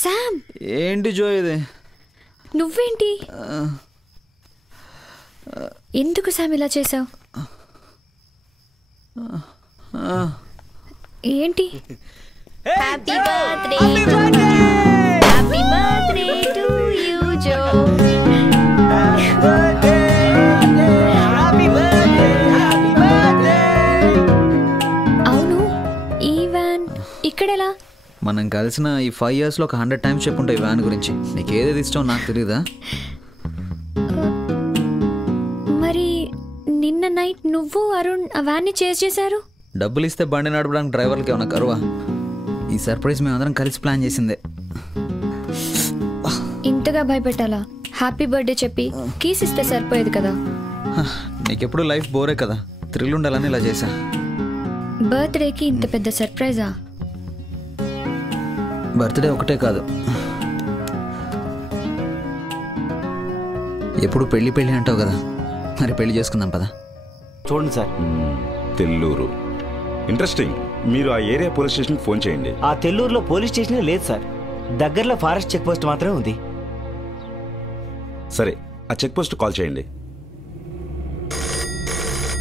Sam, ఏంటి జో ఇది? నువ్వేంటి? ఎందుకు శామ్ ఇలా చేసావు? ఏంటి? Happy birthday, happy birthday to you Joe. అవును, ఈ వ్యాన్ ఇక్కడెలా? మనం కలిసిన ఈ 5 yearsలో ఒక 100 times చెప్పుంటాయి ఈ వ్యాన్ గురించి. నీకు ఏది ఇష్టం నాకు తెలియదా? మరి నిన్న నైట్ నువ్వు అరుణ్ ఆ వ్యాన్ని చేజ్ చేశారు. డబ్బులు ఇస్తే బండి నడపడానికి డ్రైవర్లకి ఏమన్నా కరువా? ఈ సర్ప్రైజ్ మేమందరం కలిసి ప్లాన్ చేసిందే. ఇంతగా భయపెట్టాలా? హ్యాపీ బర్త్డే చెప్పి కీస్ ఇస్తే సరిపోయేది కదా. నీకెప్పుడు లైఫ్ బోరే కదా, థ్రిల్ ఉండాలని ఇలా చేశా. బర్త్డేకి ఇంత పెద్ద సర్ప్రైజా? బర్త్డే ఒకటే కాదు, ఎప్పుడు పెళ్లి పెళ్లి అంటావు కదా, మరి పెళ్లి చేసుకుందాం పదా. చూడండి సార్, తెల్లూరు ఇంట్రెస్టింగ్. మీరు ఆ ఏరియా పోలీస్ స్టేషన్కి ఫోన్ చేయండి. ఆ తెల్లూరులో పోలీస్ స్టేషన్ లేదు సార్, దగ్గరలో ఫారెస్ట్ చెక్ పోస్ట్ మాత్రమే ఉంది. సరే, ఆ చెక్ పోస్ట్ కాల్ చేయండి.